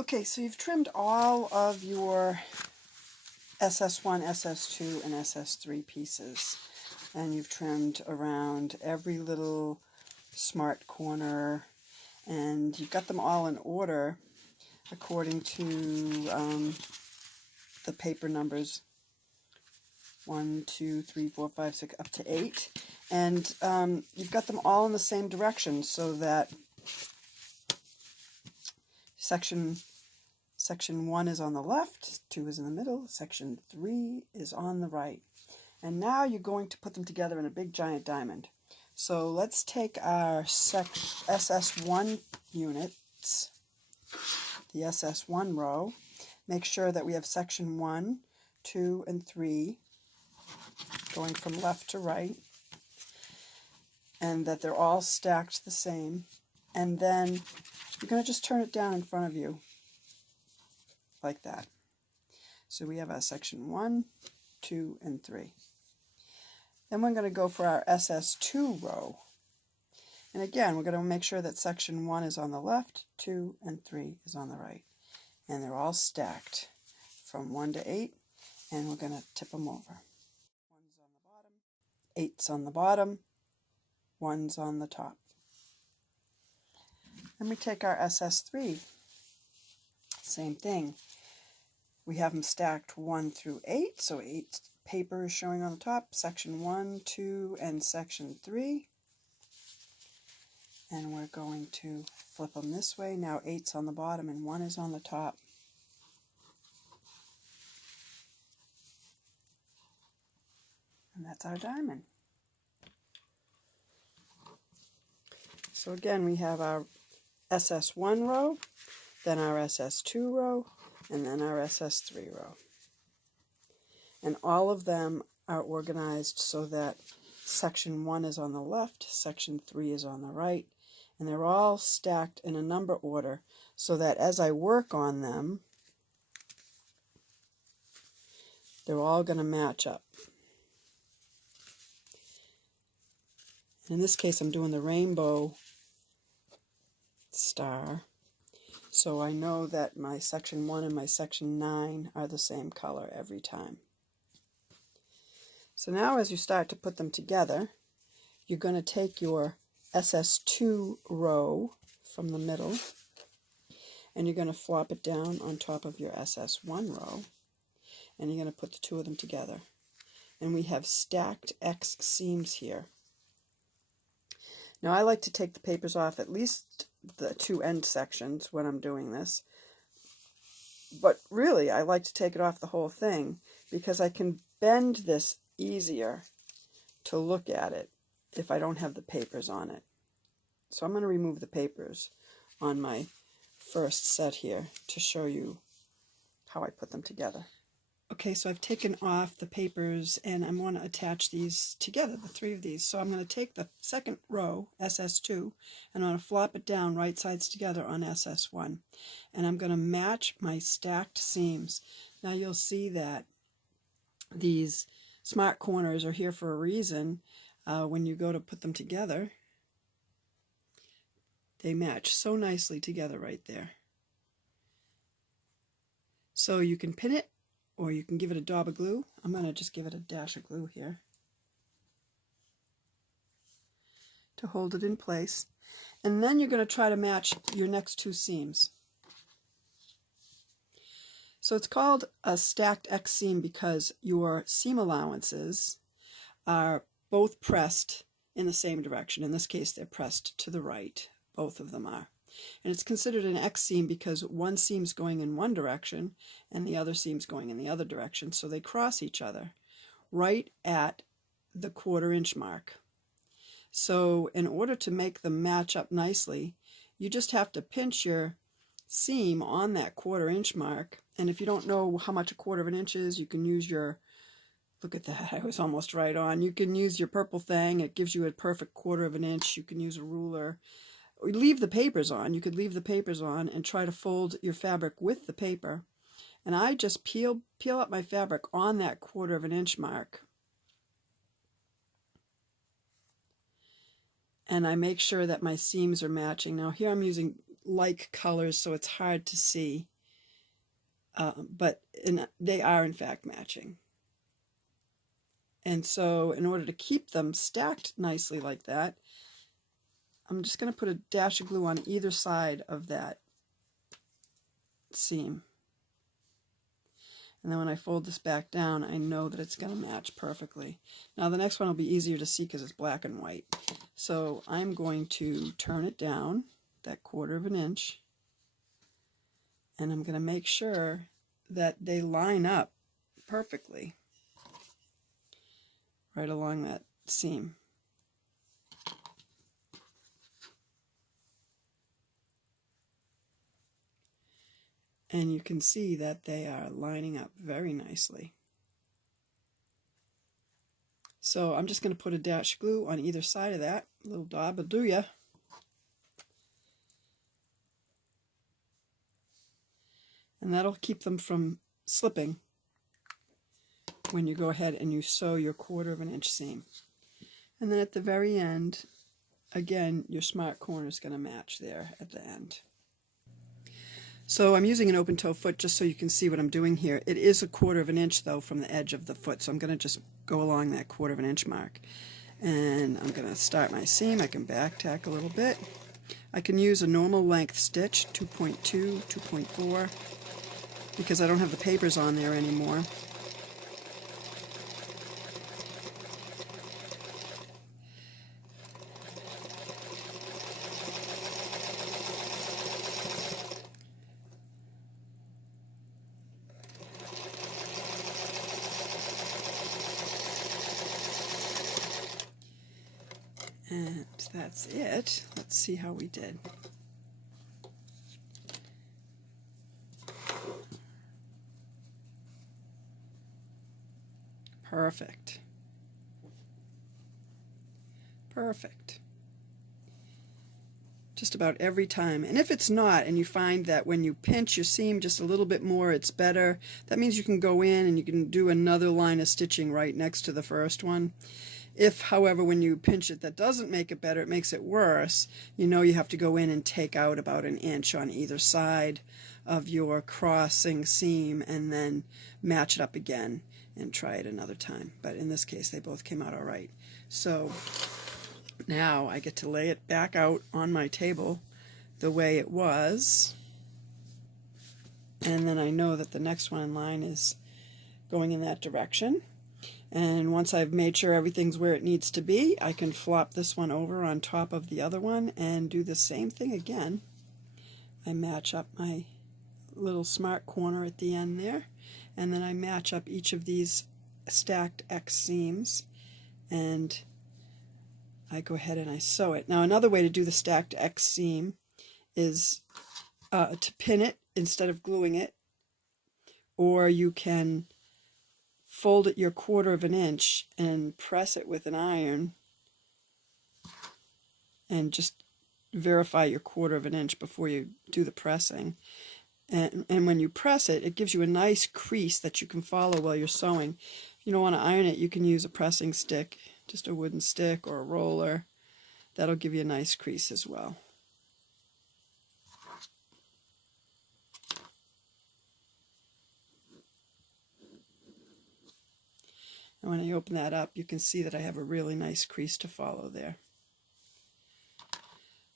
Okay, so you've trimmed all of your SS1, SS2, and SS3 pieces, and you've trimmed around every little smart corner, and you've got them all in order according to the paper numbers 1, 2, 3, 4, 5, 6, up to 8, and you've got them all in the same direction so that Section 1 is on the left, 2 is in the middle, Section 3 is on the right. And now you're going to put them together in a big giant diamond. So let's take our SS1 units, the SS1 row, make sure that we have Section 1, 2, and 3 going from left to right, and that they're all stacked the same. And then you're going to just turn it down in front of you, like that. So we have our Section 1, 2, and 3. Then we're going to go for our SS2 row. And again, we're going to make sure that Section 1 is on the left, 2 and 3 is on the right. And they're all stacked from 1 to 8, and we're going to tip them over. 1's on the bottom, 8's on the bottom, 1's on the top. Then we take our SS3, same thing. We have them stacked 1 through 8, so 8 paper is showing on the top, Section 1, 2, and Section 3. And we're going to flip them this way. Now 8's on the bottom and 1 is on the top. And that's our diamond. So again, we have our SS1 row, then our SS2 row, and then our SS3 row. And all of them are organized so that Section 1 is on the left, Section 3 is on the right, and they're all stacked in a number order so that as I work on them, they're all going to match up. In this case, I'm doing the rainbow star, so I know that my Section 1 and my Section 9 are the same color every time. So now as you start to put them together, you're going to take your SS2 row from the middle, and you're going to flop it down on top of your SS1 row, and you're going to put the two of them together. And we have stacked X seams here. Now I like to take the papers off at least the two end sections when I'm doing this, but really I like to take it off the whole thing because I can bend this easier to look at it if I don't have the papers on it. So I'm going to remove the papers on my first set here to show you how I put them together. Okay, so I've taken off the papers and I'm going to attach these together, the three of these. So I'm going to take the second row, SS2, and I'm going to flop it down right sides together on SS1. And I'm going to match my stacked seams. Now you'll see that these smart corners are here for a reason. When you go to put them together, they match so nicely together right there. So you can pin it, or you can give it a daub of glue. I'm going to just give it a dash of glue here to hold it in place. And then you're going to try to match your next two seams. So it's called a stacked X seam because your seam allowances are both pressed in the same direction. In this case, they're pressed to the right. Both of them are. And it's considered an X seam because one seam's going in one direction and the other seam's going in the other direction, so they cross each other right at the 1/4 inch mark. So in order to make them match up nicely, you just have to pinch your seam on that 1/4 inch mark, and if you don't know how much a 1/4 inch is, you can use your, look at that, I was almost right on, you can use your purple thing, it gives you a perfect 1/4 inch, you can use a ruler. Leave the papers on. You could leave the papers on and try to fold your fabric with the paper. And I just peel up my fabric on that 1/4 inch mark. And I make sure that my seams are matching. Now here I'm using like colors, so it's hard to see, but they are in fact matching. And so in order to keep them stacked nicely like that, I'm just going to put a dash of glue on either side of that seam. And then when I fold this back down, I know that it's going to match perfectly. Now the next one will be easier to see because it's black and white. So I'm going to turn it down that 1/4 of an inch, and I'm going to make sure that they line up perfectly right along that seam. And you can see that they are lining up very nicely. So I'm just going to put a dash of glue on either side of that. A little dab will do ya. And that'll keep them from slipping when you go ahead and you sew your 1/4 of an inch seam. And then at the very end, again, your smart corner is going to match there at the end. So I'm using an open toe foot just so you can see what I'm doing here. It is a 1/4 of an inch though from the edge of the foot, so I'm going to just go along that 1/4 of an inch mark. And I'm going to start my seam. I can back tack a little bit. I can use a normal length stitch, 2.2, 2.4, because I don't have the papers on there anymore. And that's it. Let's see how we did. Perfect. Perfect. Just about every time. And if it's not, and you find that when you pinch your seam just a little bit more, it's better, that means you can go in and you can do another line of stitching right next to the first one. If, however, when you pinch it, that doesn't make it better, it makes it worse, you know you have to go in and take out about 1 inch on either side of your crossing seam and then match it up again and try it another time. But in this case, they both came out all right. So now I get to lay it back out on my table the way it was. And then I know that the next one in line is going in that direction. And once I've made sure everything's where it needs to be, I can flop this one over on top of the other one and do the same thing again. I match up my little smart corner at the end there, and then I match up each of these stacked X seams, and I go ahead and I sew it. Now another way to do the stacked X seam is to pin it instead of gluing it, or you can fold it your 1/4 of an inch and press it with an iron and just verify your 1/4 of an inch before you do the pressing. And when you press it, it gives you a nice crease that you can follow while you're sewing. If you don't want to iron it, you can use a pressing stick, just a wooden stick or a roller. That'll give you a nice crease as well. And when I open that up, you can see that I have a really nice crease to follow there.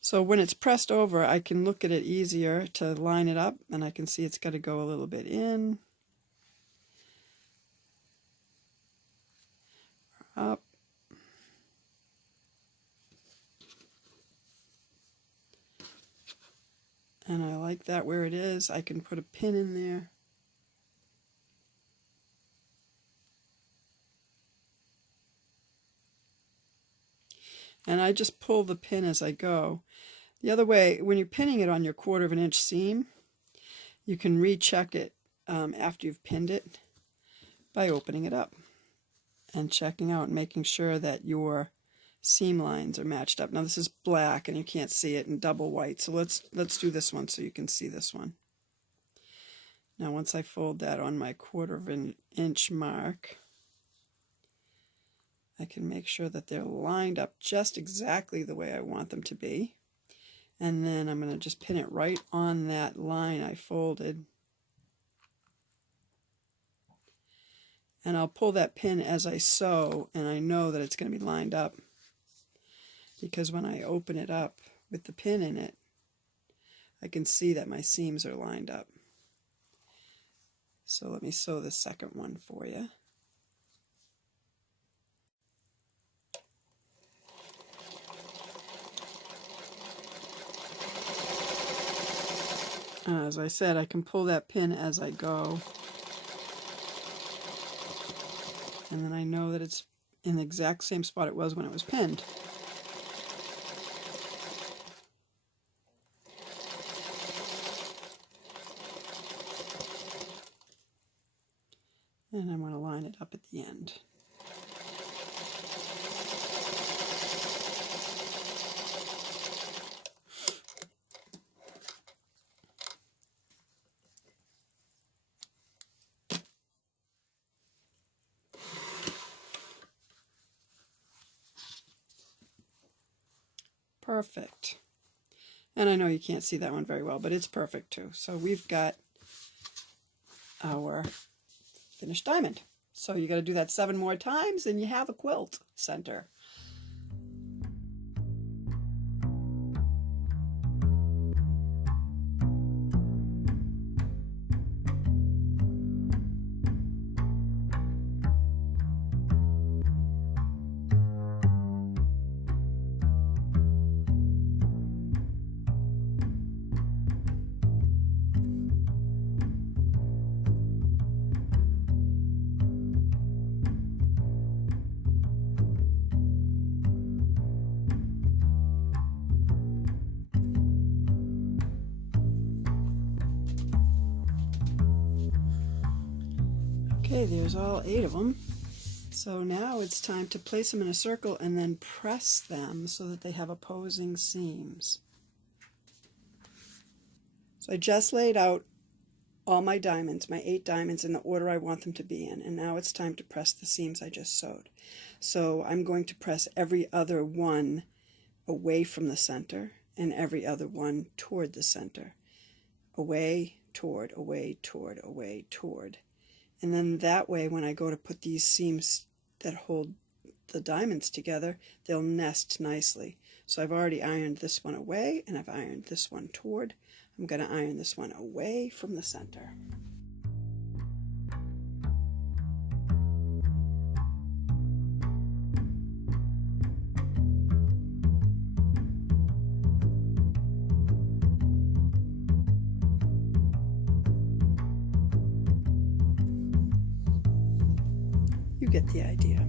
So when it's pressed over, I can look at it easier to line it up, and I can see it's got to go a little bit in, up, and I like that where it is. I can put a pin in there. And I just pull the pin as I go. The other way, when you're pinning it on your 1/4 of an inch seam, you can recheck it after you've pinned it by opening it up and checking out and making sure that your seam lines are matched up. Now this is black and you can't see it in double white, so let's do this one so you can see this one. Now once I fold that on my 1/4 of an inch mark, I can make sure that they're lined up just exactly the way I want them to be. And then I'm going to just pin it right on that line I folded. And I'll pull that pin as I sew, and I know that it's going to be lined up, because when I open it up with the pin in it, I can see that my seams are lined up. So let me sew the second one for you. As I said, I can pull that pin as I go. And then I know that it's in the exact same spot it was when it was pinned. And I'm going to line it up at the end. Perfect. And I know you can't see that one very well, but it's perfect too. So we've got our finished diamond. So you got to do that 7 more times and you have a quilt center. Okay, there's all 8 of them. So now it's time to place them in a circle and then press them so that they have opposing seams. So I just laid out all my diamonds, my 8 diamonds, in the order I want them to be in, and now it's time to press the seams I just sewed. So I'm going to press every other one away from the center and every other one toward the center. Away, toward, away, toward, away, toward. And then that way, when I go to put these seams that hold the diamonds together, they'll nest nicely. So I've already ironed this one away, and I've ironed this one toward. I'm going to iron this one away from the center. You get the idea.